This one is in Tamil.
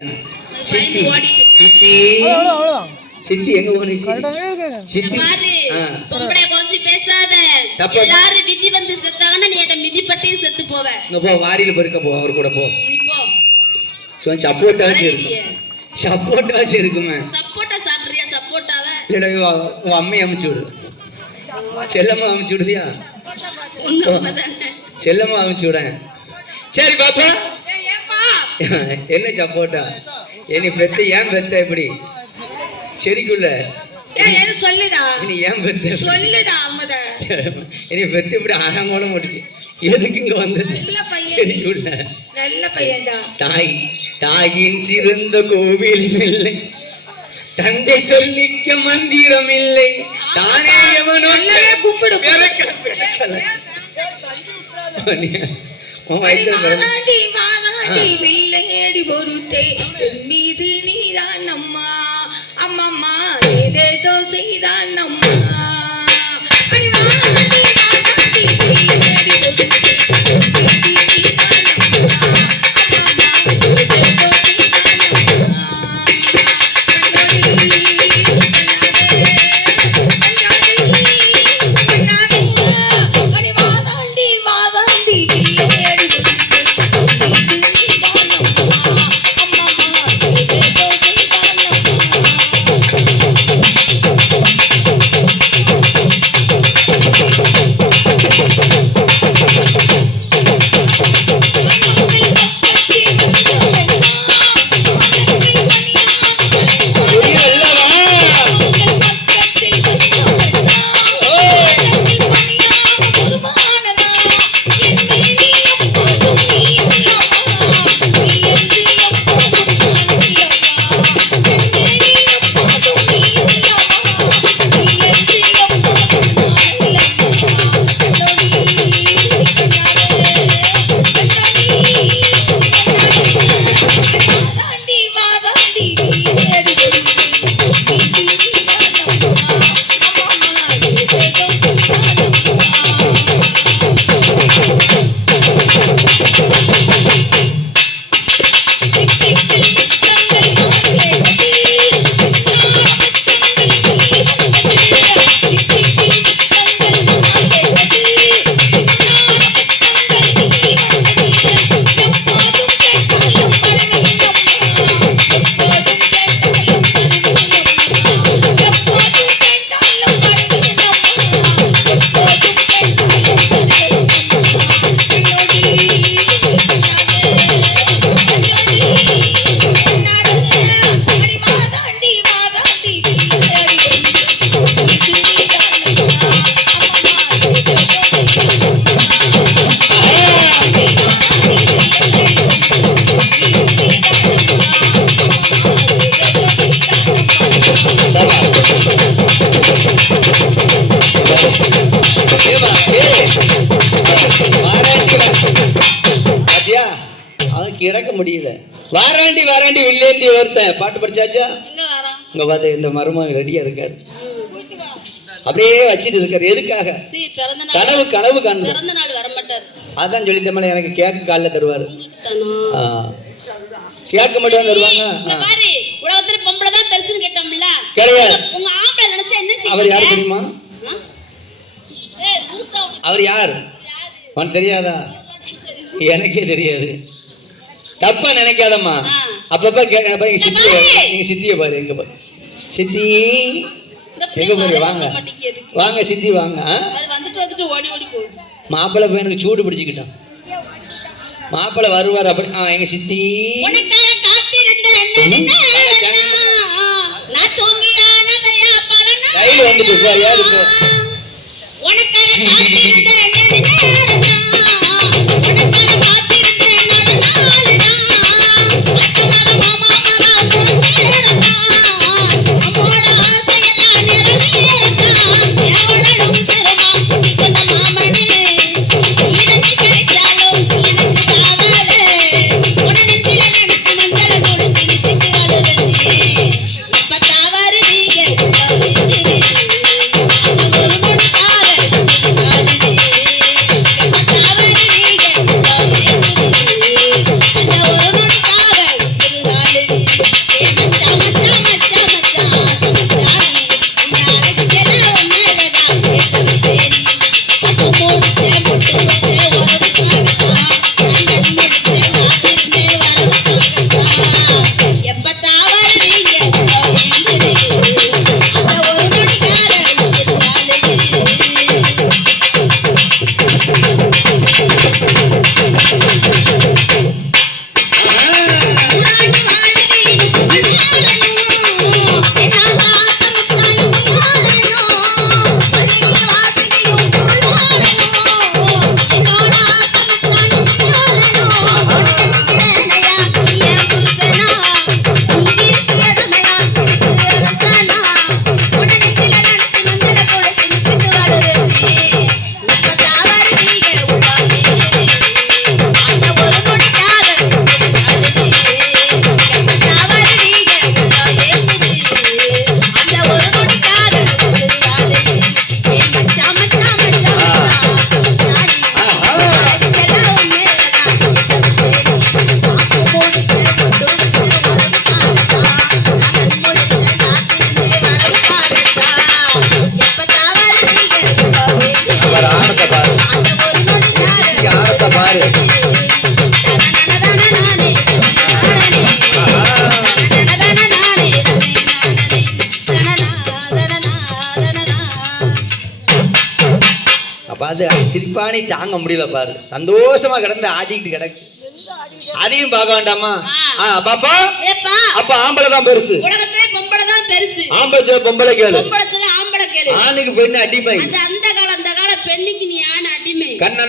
சித்தி சித்தி சித்தி எங்க போனீங்க சித்தி பொம்பளைய குறைச்சு பேசாத. எல்லாரும் விதி வந்து செத்தாங்கன்னா நீ எட்ட மிதிப்பட்டே செத்து போவ. இங்க போ, வாரியில பெருக்க போ, அவர் கூட போ. நீ போ. சப்போட்டாச்சு இருக்கு, சப்போட்டாச்சு இருக்குமே. சப்போட்டா சாப்பிடுறியா? சப்போட்டாவை இல்லடா உன் அம்மையை அமுச்சு விடு. செல்லம்மா அமுச்சு விடுதியா? செல்லம்மா அமுச்சு விட. சரி பாப்பா, என்ன சப்போட்டா? என்னை பெத்த ஏன் பெத்த எப்படி சரிக்குள்ள சொல்லுடா, நீ ஏன் பெத்த சொல்லுடா. என்னை பெத்து இப்படி ஆழமான முடிச்சு எதுக்கு இங்க வந்தது? சரிக்குள்ள நல்ல பையன்டா. தாய் தாயின் சிறந்த கோவில் இல்லை, தந்தை சொல்லிக்க மந்திரம் இல்லை, தானே எவனோ கூப்பிடு. வில்லையடி பொறுத்தே மீது நீதான் அம்மா, அம்மம்மா ஏதேதோ செய்தான் அம்மா. கிடக்க முடியல. வாராண்டி வாராண்டி வில்லேந்தி ஒருத்தன் பாட்டு படிச்சாச்சா? இங்க பார்த்து இந்த மருமகன் ரெடியா இருக்காரு, அப்படியே வச்சிட்டு இருக்காரு. எதுக்காக? கனவு கனவு காண்பு. அதான் சொல்லிட்டேன், எனக்கு கேக்கு காலைல தருவாரு. கேட்க மட்டும் தருவாங்க. அவர் யாரு தெரியுமா? அவர் யார் உனக்கு தெரியாதா? எனக்கே தெரியாது. தப்பா நினைக்காதம்மா. அப்பப்ப நீங்க சித்திய, நீங்க சித்திய பாரு. எங்க பாரு சித்தி, எங்க பாரு? வாங்க வாங்க சித்தி வாங்க. மாப்பிள்ளை போய் எனக்கு சூடு பிடிச்சுக்கிட்டான். மாப்பிள்ளை வருவார் அப்படி. எங்க சித்தி கையில் வந்துட்டு யாரு இப்போ? Thank you. சிரிப்பானி தாங்க முடியல பாரு, சந்தோஷமா கிடந்து ஆடிக்கிட்டு கிடக்கு. அதையும் பார்க்க வேண்டாமா? பாப்பா ஏப்பா அப்ப ஆம்பளை தான் பெருசு, உலகத்திலே பொம்பளை தான் பெருசு. ஆம்பளை பொம்பளை கேளு, பொம்பளை சொல்ல ஆம்பளை கேளு. ஆணுக்கு பெண்ணு அடிமை. அந்த கால பெண்ணுக்கு நீ ஆண் அடிமை. கண்ணன்